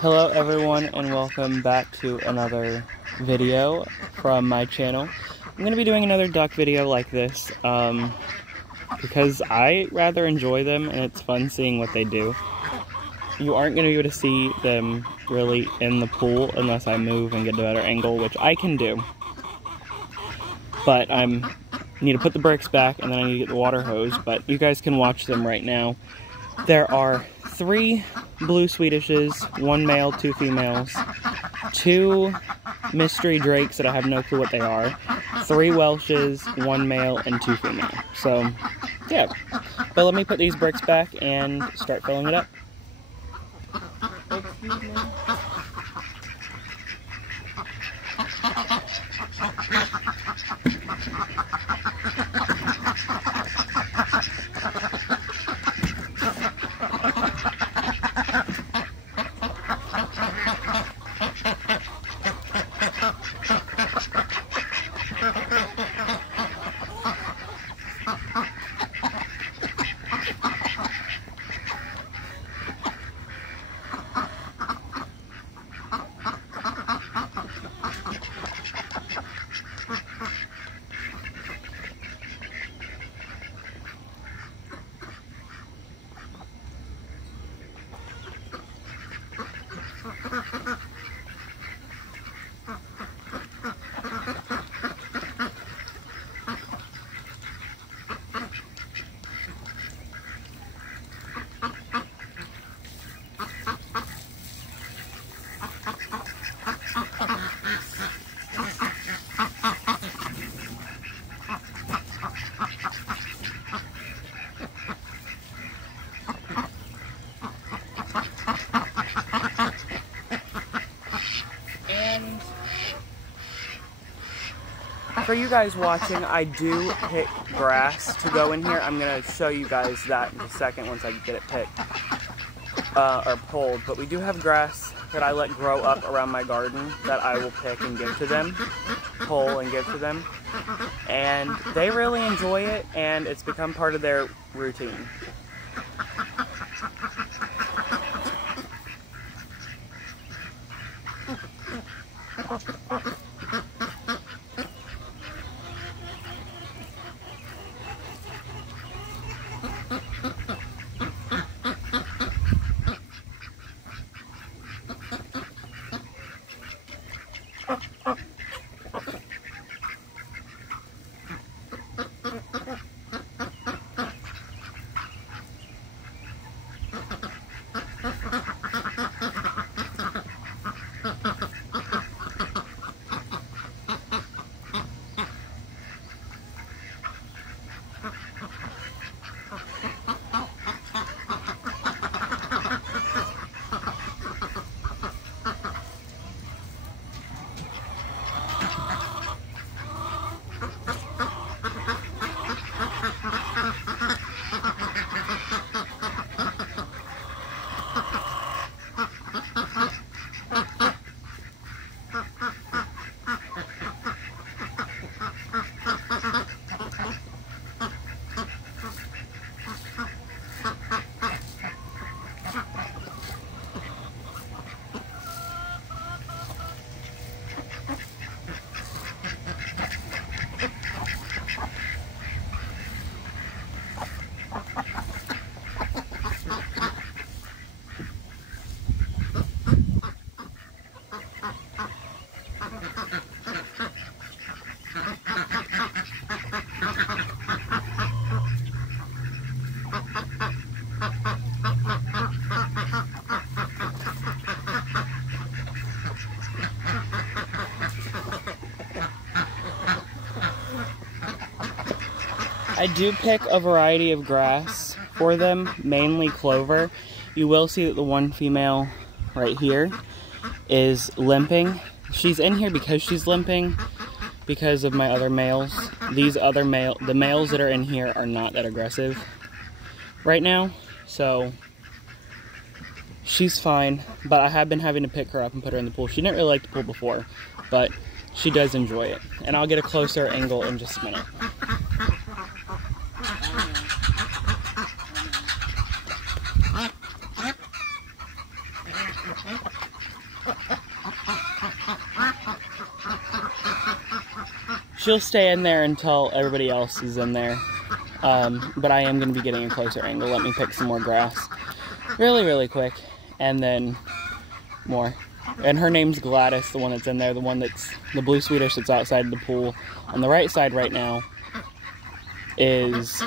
Hello everyone and welcome back to another video from my channel. I'm going to be doing another duck video like this because I rather enjoy them and it's fun seeing what they do. You aren't going to be able to see them really in the pool unless I move and get a better angle, which I can do. But I need to put the bricks back and then I need to get the water hose, but you guys can watch them right now. There are 3 blue Swedishes, 1 male, 2 females, 2 mystery drakes that I have no clue what they are, 3 Welshes, 1 male, and 2 female. So, yeah. But let me put these bricks back and start filling it up. Excuse me. For you guys watching, I do pick grass to go in here. I'm going to show you guys that in a second once I get it picked or pulled. But we do have grass that I let grow up around my garden that I will pick and give to them, pull and give to them. And they really enjoy it, and it's become part of their routine. I do pick a variety of grass for them, mainly clover. You will see that the one female right here is limping. She's in here because she's limping because of my other males. The males that are in here are not that aggressive right now, so she's fine, but I have been having to pick her up and put her in the pool. She didn't really like the pool before, but she does enjoy it. And I'll get a closer angle in just a minute. She'll stay in there until everybody else is in there. But I am going to be getting a closer angle. Let me pick some more grass really, really quick, and then more. And her name's Gladys, the one that's in there, the one that's the blue Swedish that's outside the pool. On the right side right now is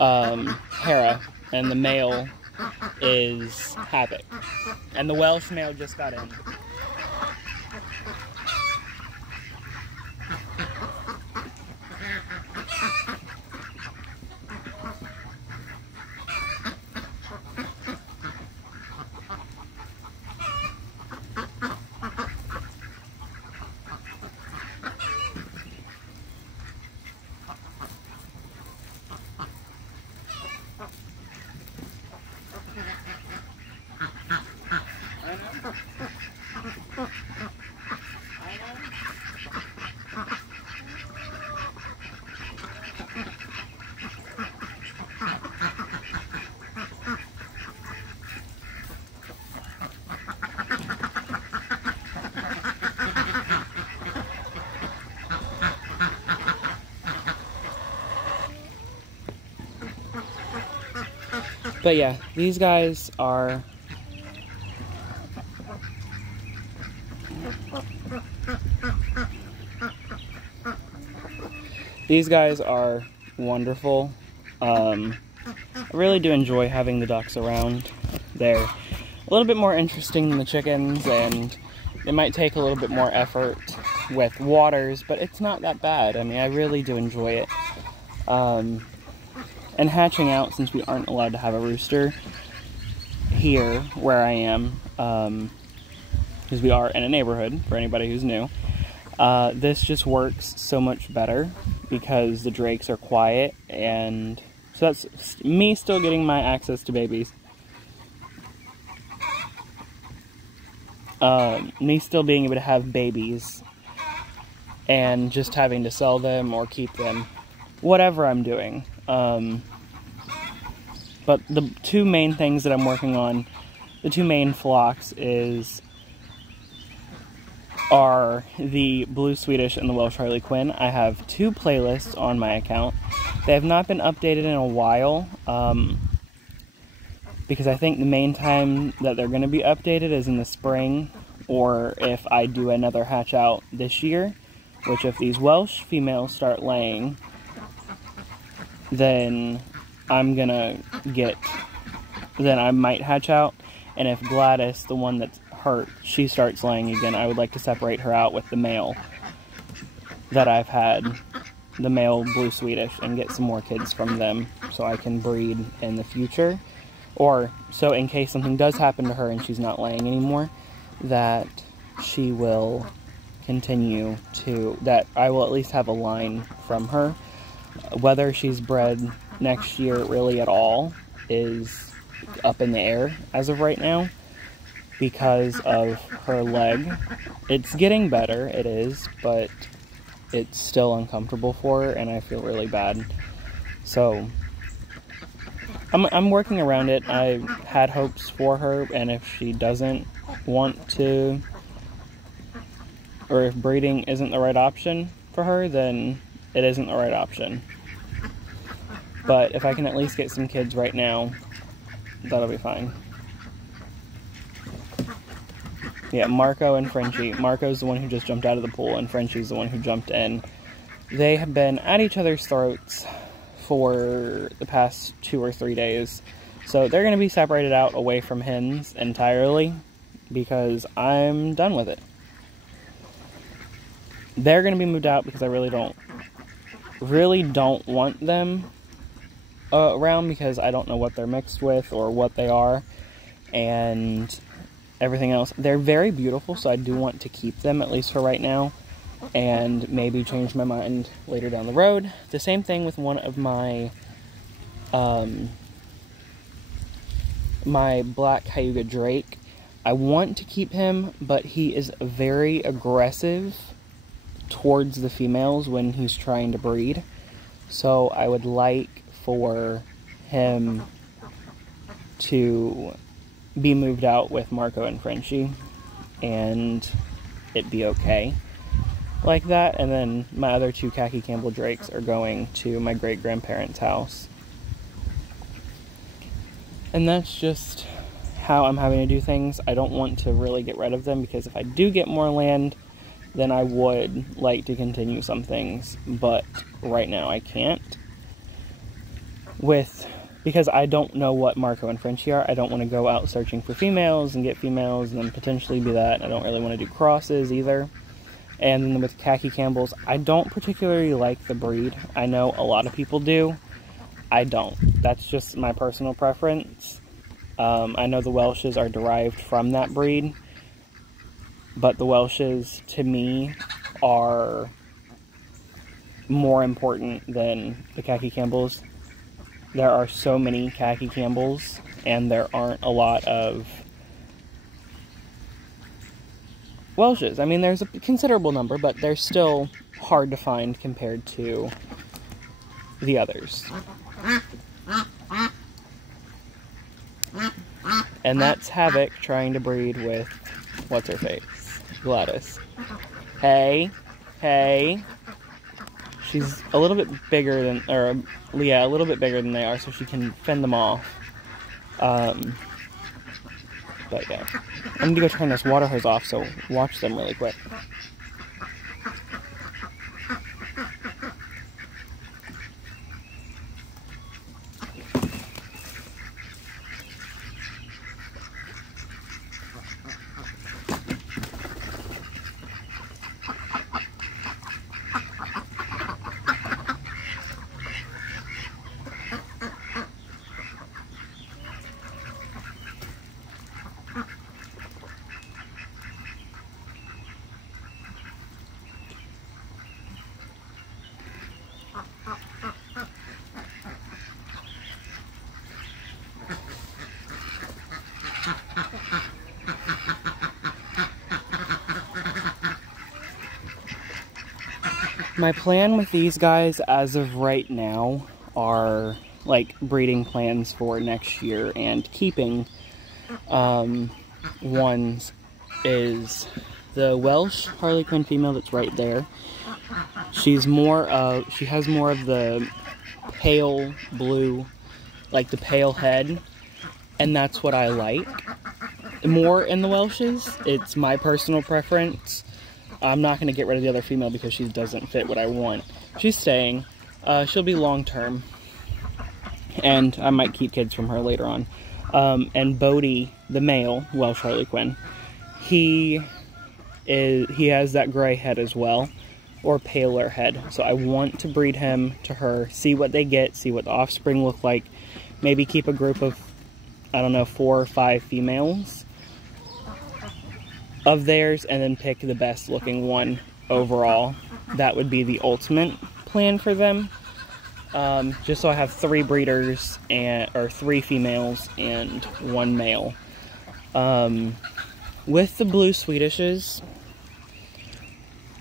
Hera, and the male is Havoc. And the Welsh male just got in. But yeah, these guys are wonderful. I really do enjoy having the ducks around. They're a little bit more interesting than the chickens, and they might take a little bit more effort with waters, but it's not that bad. I mean, I really do enjoy it. And hatching out, since we aren't allowed to have a rooster here where I am, because we are in a neighborhood, for anybody who's new, this just works so much better because the drakes are quiet, and so that's me still getting my access to babies. Me still being able to have babies and just having to sell them or keep them, whatever I'm doing. But the two main things that I'm working on, the two main flocks are the Blue Swedish and the Welsh Harlequin. I have two playlists on my account. They have not been updated in a while, because I think the main time that they're going to be updated is in the spring, or if I do another hatch out this year, which if these Welsh females start laying, then I'm gonna then I might hatch out. And if Gladys, the one that's hurt, she starts laying again, I would like to separate her out with the male that I've had, the male Blue Swedish, and get some more kids from them so I can breed in the future. Or so in case something does happen to her and she's not laying anymore, that she will continue to, that I will at least have a line from her. Whether she's bred next year really at all is up in the air as of right now because of her leg. It's getting better, it is, but it's still uncomfortable for her, and I feel really bad. So I'm working around it. I had hopes for her, and if she doesn't want to, or if breeding isn't the right option for her, then it isn't the right option. But if I can at least get some kids right now, that'll be fine. Yeah, Marco and Frenchie. Marco's the one who just jumped out of the pool, and Frenchie's the one who jumped in. They have been at each other's throats for the past 2 or 3 days. So they're going to be separated out away from hens entirely, because I'm done with it. They're going to be moved out because I really don't want them around, because I don't know what they're mixed with or what they are and everything else. They're very beautiful, so I do want to keep them, at least for right now, and maybe change my mind later down the road. The same thing with one of my my black Cayuga Drake. I want to keep him, but he is very aggressive towards the females when he's trying to breed. So I would like for him to be moved out with Marco and Frenchie, and it be okay like that. And then my other 2 khaki Campbell Drakes are going to my great-grandparents' house. And that's just how I'm having to do things. I don't want to really get rid of them, because if I do get more land, then I would like to continue some things, but right now I can't. Because I don't know what Marco and Frenchie are. I don't want to go out searching for females and get females and then potentially be that. I don't really want to do crosses either. And then with khaki Campbells, I don't particularly like the breed. I know a lot of people do. I don't. That's just my personal preference. I know the Welshes are derived from that breed, but the Welshes, to me, are more important than the khaki Campbells. There are so many khaki Campbells, and there aren't a lot of Welshes. I mean, there's a considerable number, but they're still hard to find compared to the others. And that's Havoc trying to breed with, what's-her-face, Gladys. Hey, hey. She's a little bit bigger than, or yeah, a little bit bigger than they are, so she can fend them off. But yeah, I need to go turn this water hose off, so watch them really quick. My plan with these guys as of right now are like breeding plans for next year, and keeping ones is the Welsh Harlequin female that's right there. She has more of the pale blue, like the pale head, and that's what I like more in the Welshes. It's my personal preference. I'm not going to get rid of the other female because she doesn't fit what I want. She's staying. She'll be long-term. And I might keep kids from her later on. And Bodie, the male Welsh Harlequin, he has that gray head as well, or paler head. So I want to breed him to her, see what they get, see what the offspring look like. Maybe keep a group of, I don't know, 4 or 5 females of theirs, and then pick the best looking one overall. That would be the ultimate plan for them. Just so I have 3 breeders, or 3 females and 1 male. With the blue Swedishes,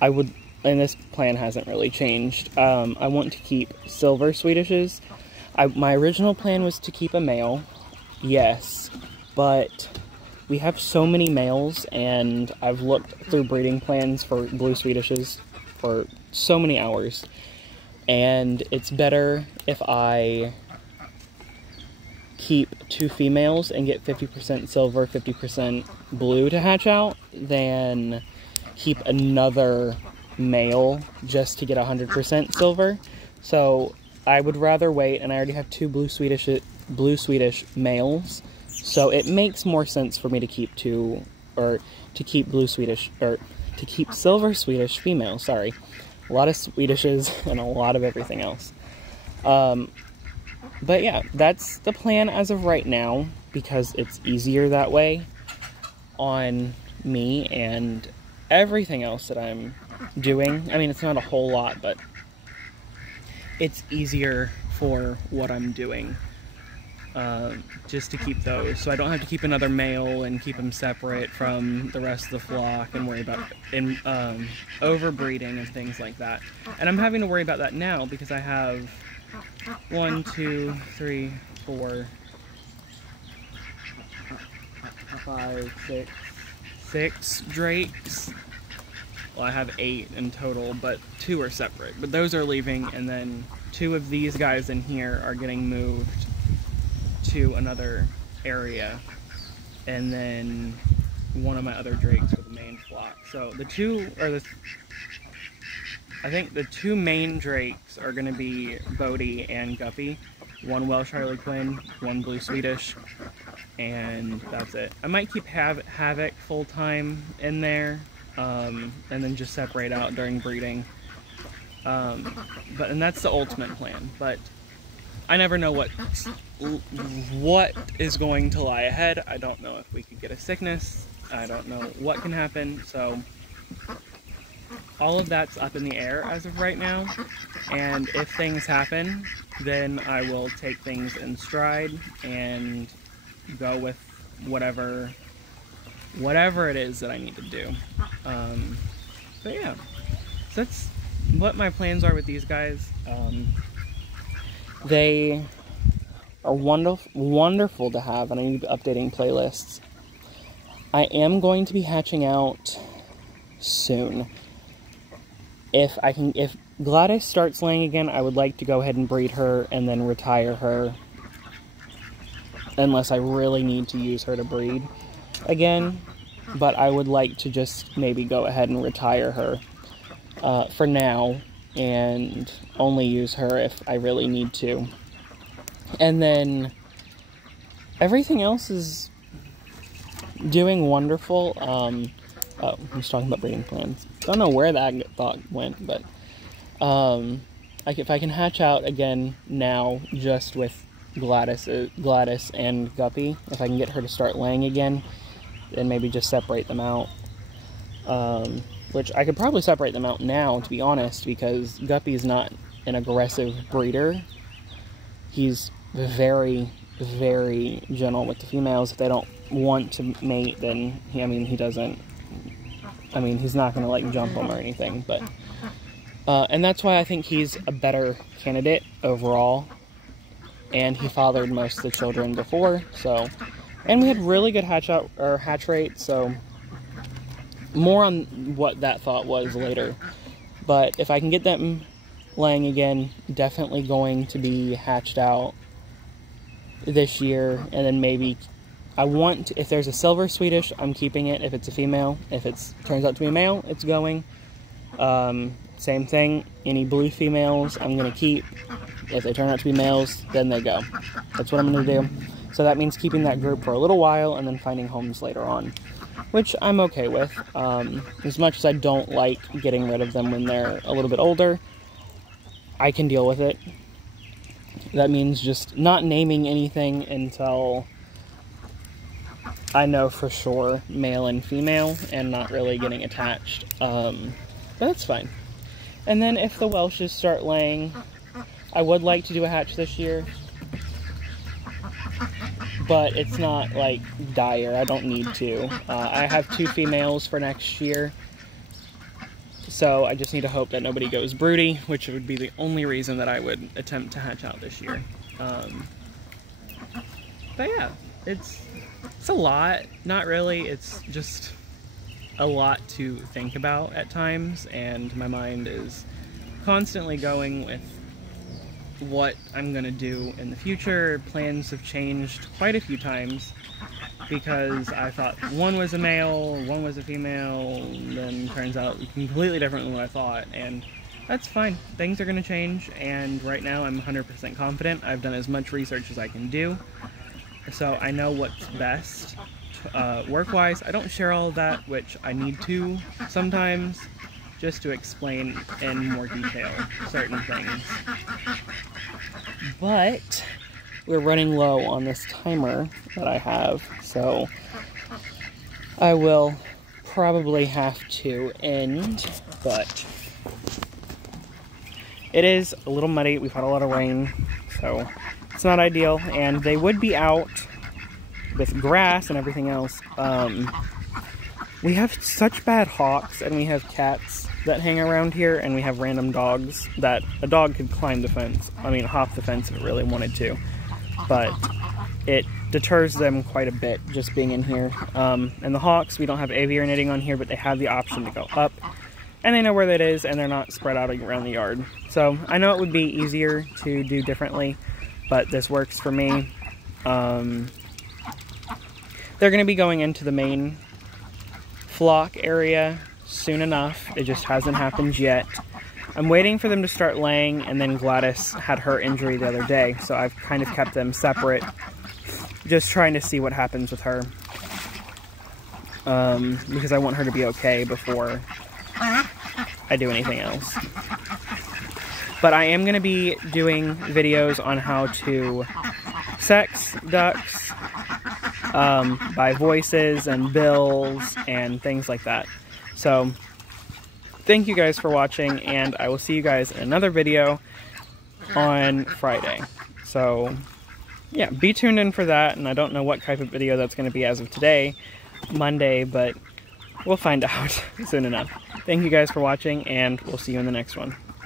I would, and this plan hasn't really changed, I want to keep silver Swedishes. My original plan was to keep a male, yes, but we have so many males, and I've looked through breeding plans for blue Swedishes for so many hours, and it's better if I keep 2 females and get 50% silver, 50% blue to hatch out, than keep another male just to get 100% silver. So I would rather wait, and I already have 2 blue Swedish males. So it makes more sense for me to keep to keep silver Swedish females, sorry. A lot of Swedishes and a lot of everything else. But yeah, that's the plan as of right now, because it's easier that way on me and everything else that I'm doing. I mean, it's not a whole lot, but it's easier for what I'm doing. Just to keep those, so I don't have to keep another male and keep them separate from the rest of the flock and worry about overbreeding and things like that. And I'm having to worry about that now because I have 1, 2, 3, 4, 5, 6 drakes. Well, I have 8 in total, but 2 are separate. But those are leaving, and then 2 of these guys in here are getting moved to another area. And then one of my other drakes for the main flock. So the two are I think the 2 main drakes are going to be Bodie and Guppy. One Welsh Harlequin, one Blue Swedish, and that's it. I might keep Havoc full-time in there, and then just separate out during breeding. And that's the ultimate plan, but I never know what is going to lie ahead. I don't know if we could get a sickness. I don't know what can happen, so all of that's up in the air as of right now, and if things happen, then I will take things in stride and go with whatever it is that I need to do. But yeah, so that's what my plans are with these guys. They are wonderful to have, and I need to be updating playlists. I am going to be hatching out soon. If Gladys starts laying again, I would like to go ahead and breed her and then retire her, unless I really need to use her to breed again. But I would like to just maybe go ahead and retire her for now, and only use her if I really need to. And then everything else is doing wonderful. Oh, I was talking about breeding plans. Don't know where that thought went, but if I can hatch out again now just with Gladys and Guppy, if I can get her to start laying again, then maybe just separate them out. Which I could probably separate them out now, to be honest, because Guppy's not an aggressive breeder. He's very, very gentle with the females. If they don't want to mate, then he doesn't. He's not going to like jump them or anything, but and that's why I think he's a better candidate overall. And he fathered most of the children before, so, and we had really good hatch rate, so more on what that thought was later. But if I can get them laying again, definitely going to be hatched out this year, and then maybe if there's a silver Swedish, I'm keeping it if it's a female. If it turns out to be a male, it's going. Same thing, any blue females, I'm going to keep. If they turn out to be males, then they go. That's what I'm going to do. So that means keeping that group for a little while and then finding homes later on, which I'm okay with. As much as I don't like getting rid of them when they're a little bit older, I can deal with it. That means just not naming anything until I know for sure male and female, and not really getting attached. But that's fine. And then if the Welshes start laying, I would like to do a hatch this year, but it's not like dire. I don't need to. I have 2 females for next year, so I just need to hope that nobody goes broody, which would be the only reason that I would attempt to hatch out this year. But yeah, it's a lot. Not really. It's just a lot to think about at times, and my mind is constantly going with what I'm gonna do in the future. Plans have changed quite a few times because I thought one was a male, one was a female, then turns out completely different than what I thought, and that's fine. Things are gonna change, and right now I'm 100% confident. I've done as much research as I can do, so I know what's best. Work-wise, I don't share all of that, which I need to sometimes, just to explain in more detail certain things. But we're running low on this timer that I have, so I will probably have to end, but it is a little muddy. We've had a lot of rain, so it's not ideal, and they would be out with grass and everything else. We have such bad hawks, and we have cats that hang around here, and we have random dogs that a dog could climb the fence. Hop the fence if it really wanted to, but deters them quite a bit just being in here. And the hawks, we don't have aviary netting on here, but they have the option to go up, and they know where that is, and they're not spread out around the yard. So I know it would be easier to do differently, but this works for me. They're going to be going into the main flock area soon enough. It just hasn't happened yet. I'm waiting for them to start laying, and then Gladys had her injury the other day, so I've kind of kept them separate, just trying to see what happens with her, because I want her to be okay before I do anything else. But I am going to be doing videos on how to sex ducks by voices and bills and things like that. So thank you guys for watching, and I will see you guys in another video on Friday. So yeah, be tuned in for that, and I don't know what type of video that's going to be as of today, Monday, but we'll find out soon enough. Thank you guys for watching, and we'll see you in the next one.